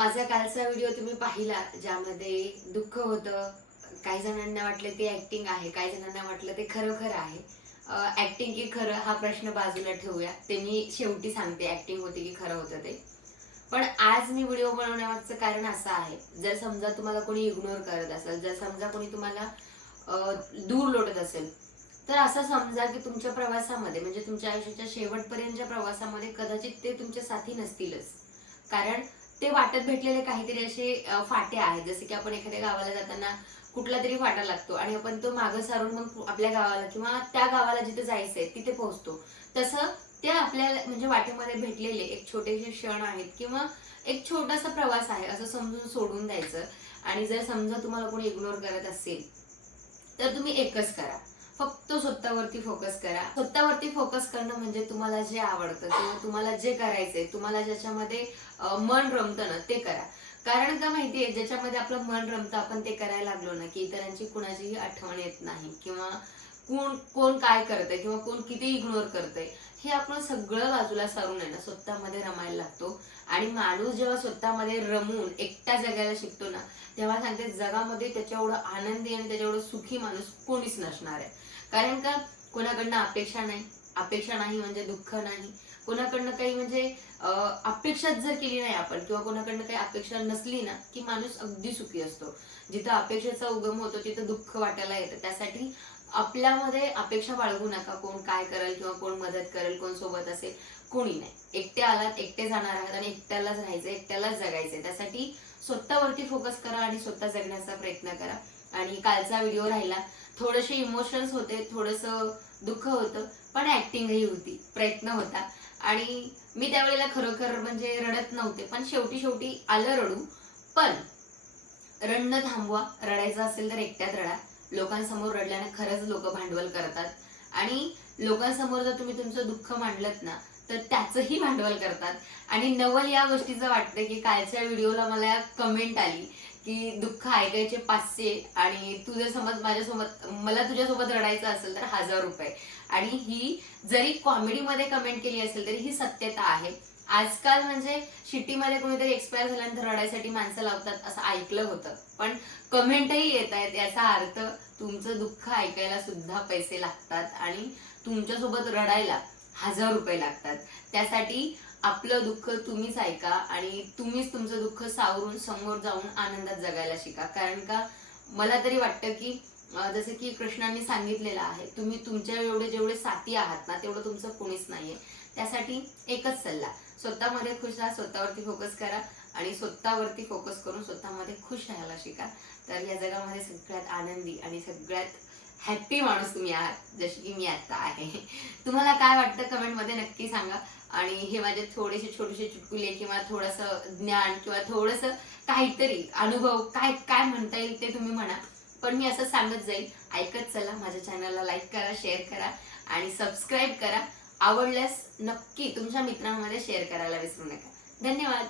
माझा कालचा व्हिडिओ तुम्ही पाहिला ज्यामध्ये दुःख होतं. काही जणांना वाटलं ते ऍक्टिंग आहे, काही जणांना वाटलं ते खरोखर आहे. ऍक्टिंग की खरं हा प्रश्न बाजूला ठेवूया, ते मी शेवटी सांगते ऍक्टिंग होती की खरं होतं ते. पण आज मी व्हिडिओ बनवण्यामागचं कारण असं आहे, जर समजा तुम्हाला कोणी इग्नोर करत असेल, जर समजा कोणी तुम्हाला दूर लोटत असेल, तर असं समजा की तुमच्या प्रवासामध्ये म्हणजे तुमच्या आयुष्याच्या शेवटपर्यंतच्या प्रवासामध्ये कदाचित ते तुमचे साथी नसतीलच. कारण ते वाटेत भेटलेले काहीतरी असे फाटे आहेत, जसे की आपण एखाद्या गावाला जाताना कुठला तरी फाटा लागतो आणि आपण तो मागं सारून मग आपल्या गावाला किंवा त्या गावाला जिथे जायचंय तिथे पोहोचतो. तसं ते आपल्याला म्हणजे वाटेमध्ये भेटलेले एक छोटेसे क्षण आहेत किंवा एक छोटासा प्रवास आहे असं समजून सोडून द्यायचं. आणि जर समजा तुम्हाला कोणी इग्नोर करत असेल, तर तुम्ही एकच करा, फक्त स्वतःवरती फोकस करा. स्वतःवरती फोकस करणं म्हणजे तुम्हाला जे आवडतं किंवा तुम्हाला जे करायचंय, तुम्हाला ज्याच्यामध्ये मन रमतं ना ते करा. कारण का माहितीये, ज्याच्यामध्ये आपलं मन रमतं आपण ते करायला लागलो ना की इतरांची कुणाचीही आठवण येत नाही किंवा कोण कोण काय करतंय किंवा कोण किती इग्नोर करतंय हे आपण सगळं बाजूला सारून आहे ना स्वतःमध्ये रमायला लागतो. आणि माणूस जेव्हा स्वतःमध्ये रमून एकटा जगायला शिकतो ना, तेव्हा सांगते जगामध्ये त्याच्या एवढं आनंदी आणि त्याच्या एवढं सुखी माणूस कोणीच नसणार आहे. कारण का कोणाकडनं अपेक्षा नाही, अपेक्षा नाही म्हणजे दुःख नाही, कोणाकडनं काही म्हणजे अपेक्षाच जर केली नाही आपण किंवा कोणाकडनं काही अपेक्षा नसली ना की माणूस अगदी सुखी असतो. जिथं अपेक्षेचा उगम होतो तिथं दुःख वाटायला येतं. त्यासाठी आपल्यामध्ये अपेक्षा बाळगू नका. कोण काय करेल किंवा कोण मदत करेल, कोण सोबत असेल, कोणी नाही. एकटे आलात, एकटे जाणार आहात आणि एकट्यालाच राहायचंय, एकट्यालाच जगायचंय. त्यासाठी स्वतःवरती फोकस करा आणि स्वतः जगण्याचा प्रयत्न करा. आणि कालचा व्हिडिओ राहिला, थोडेसे इमोशन्स होते, थोडंसं दुःख होतं, पण ऍक्टिंगही होती, प्रयत्न होता. आणि मी त्यावेळेला खरोखर म्हणजे रडत नव्हते, पण शेवटी शेवटी आलं रडू. पण रडणं थांबवा. रडायचं असेल तर एकट्यात रडा. लोकांसमोर रडल्याने खरंच लोक भांडवल करतात. आणि लोकांसमोर जर तुम्ही तुमचं दुःख मांडलत ना, तर त्याचंही भांडवल करतात. आणि नवल या गोष्टीचं वाटतं की कालच्या व्हिडिओला मला कमेंट आली की दुःख ऐकायचे 500 आणि तू जर समज माझ्यासोबत मला तुझ्यासोबत रडायचं असेल तर 1000 रुपये. आणि ही जरी कॉमेडीमध्ये कमेंट केली असेल तरी ही सत्यता आहे. आजकाल म्हणजे शिटीमध्ये कोणीतरी एक्सपायर झाल्यानंतर रडायसाठी माणसं लावतात असं ऐकलं होतं, पण कमेंटही येत आहेत. याचा अर्थ तुमचं दुःख ऐकायला सुद्धा पैसे लागतात आणि तुमच्यासोबत रडायला 1000 रुपये लागतात. त्यासाठी आपलं दुःख तुम्हीच ऐका आणि तुम्हीच तुमचं दुःख सावरून समोर जाऊन आनंदात जगायला शिका. कारण का मला तरी वाटतं की जसं की कृष्णांनी सांगितलेलं आहे, तुम्ही तुमच्या एवढे जेवढे साथी आहात ना तेवढं तुमचं कोणीच नाहीये. त्यासाठी एकच सल्ला, स्वतःमध्ये खुश राहा, स्वतःवरती फोकस करा आणि स्वतःवरती फोकस करून स्वतःमध्ये खुश राहायला शिका. तर या जगामध्ये सगळ्यात आनंदी आणि सगळ्यात हॅप्पी माणूस तुम्ही आहात, जशी की मी आता आहे. तुम्हाला काय वाटतं कमेंटमध्ये नक्की सांगा. आणि हे माझे थोडेसे छोटेसे चुटकुले किंवा थोडंसं ज्ञान किंवा थोडंसं काहीतरी अनुभव काय काय म्हणता येईल ते तुम्ही म्हणा. पण मी असं सांगत जाईल. ऐकत चला. माझ्या चॅनलला लाईक करा, शेअर करा आणि सबस्क्राईब करा. आवडल्यास नक्की तुमच्या मित्रांमध्ये शेअर करायला विसरू नका. धन्यवाद.